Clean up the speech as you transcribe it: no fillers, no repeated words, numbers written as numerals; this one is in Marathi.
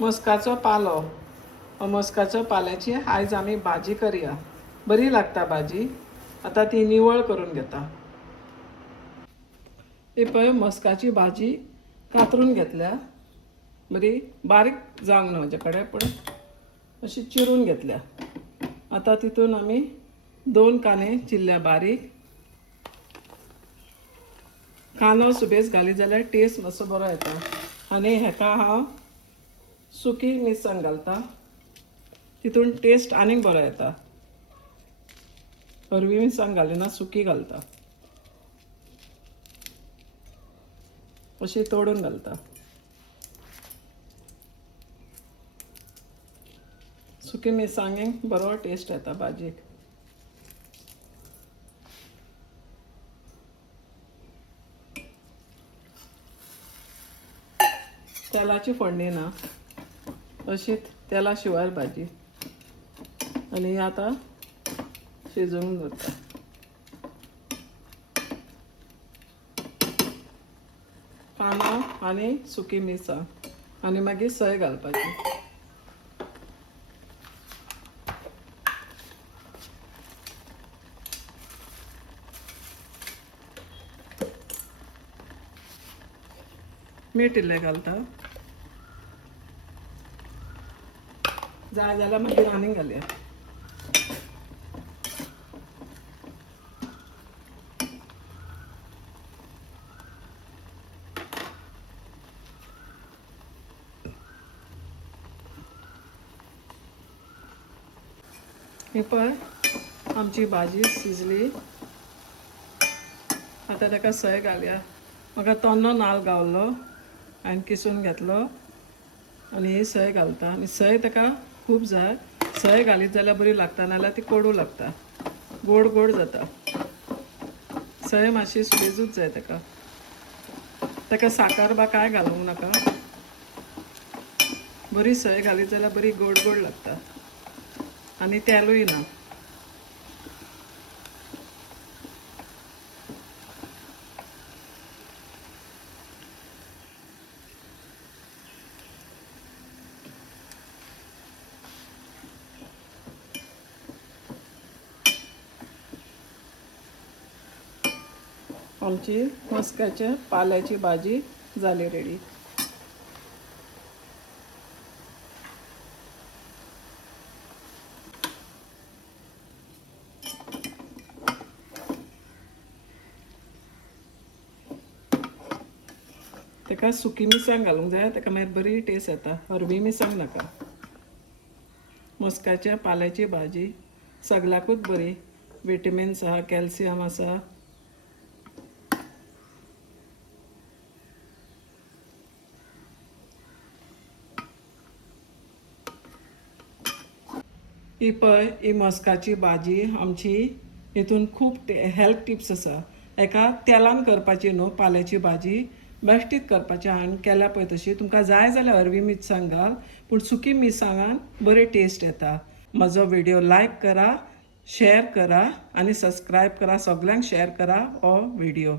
मस्काचो पालो. मस्काच्या पाल्याची आयज आमी भाजी करया. बरी लागता भाजी. आता ती निवळ करून घेता. ही पळय मस्काची भाजी कातरून घेतल्या. बरी बारीक जावंक ना म्हजे कडेन, पण अशी चिरून घेतल्या. आता तितून आमी 2 कांदे चिरल्या बारीक. कांदो सुबेज घाली जाल्यार टेस्ट मातसो बरो येता. आनी हेका हांव सुकी मिरसांग घालता. तितून टेस्ट आनीक बरो येता. हरवी मिरसांग घालिना, सुकी घालता. अशी तोडून घालता. सुकी मिरसांगेक बरो टेस्ट येता भाजयेक. तेलाची फोडणी ना, अशीच तेला शिवाय भाजी. आनी आतां शिजोवंक दवरता. कांदो आनी सुकी मिरसांग आनी मागीर सोय घालपाची. मीठ इल्लें घालता. जाय जाल्यार मागीर आनीक घालया. ही पळय आमची भाजी शिजली. आतां ताका सोय घालया. म्हाका तोन्नो नाल्ल गावल्लो हांवें किसून घेतलो आनी ही सोय घालता. आनी सोय ताका खूब जाय. सोय घालीत जाल्यार बरी लागता, नाल्यार ती कोडू लागता, गोड गोड जाता. सोय मातशी सुबेजूच जाय ताका. ताका साकर बा कांय घालूंक नाका. बरी सोय घालीत जाल्यार बरी गोड गोड लागता आनी तेलूय ना. आमची मस्काच्या पाल्याची भाजी जाली रेडी. ताका सुकी मिरसांग घालूंक जाय, ताका मागीर बरी टेस्ट येता. हरवी मिरसांग नाका. मस्काच्या पाल्याची भाजी सगल्याकूच बरी. विटमिन्स आहा, कॅल्शियम आसा. ही पळय ही मस्काची भाजी आमची. हितून खूब हेल्थ टिप्स आसा. एका तेलान करपाची न्हू पाल्याची भाजी, बेश्टीत करपाची. हांवें केल्या पळय तशी. तुमकां जाय जाल्यार हरवी मिरसांग घाल, पूण सुकी मिरसांगान बरी टेस्ट येता. म्हजो व्हिडिओ लायक करा, शेअर करा आनी सबस्क्रायब करा. सगल्यांक शेअर करा हो व्हिडिओ.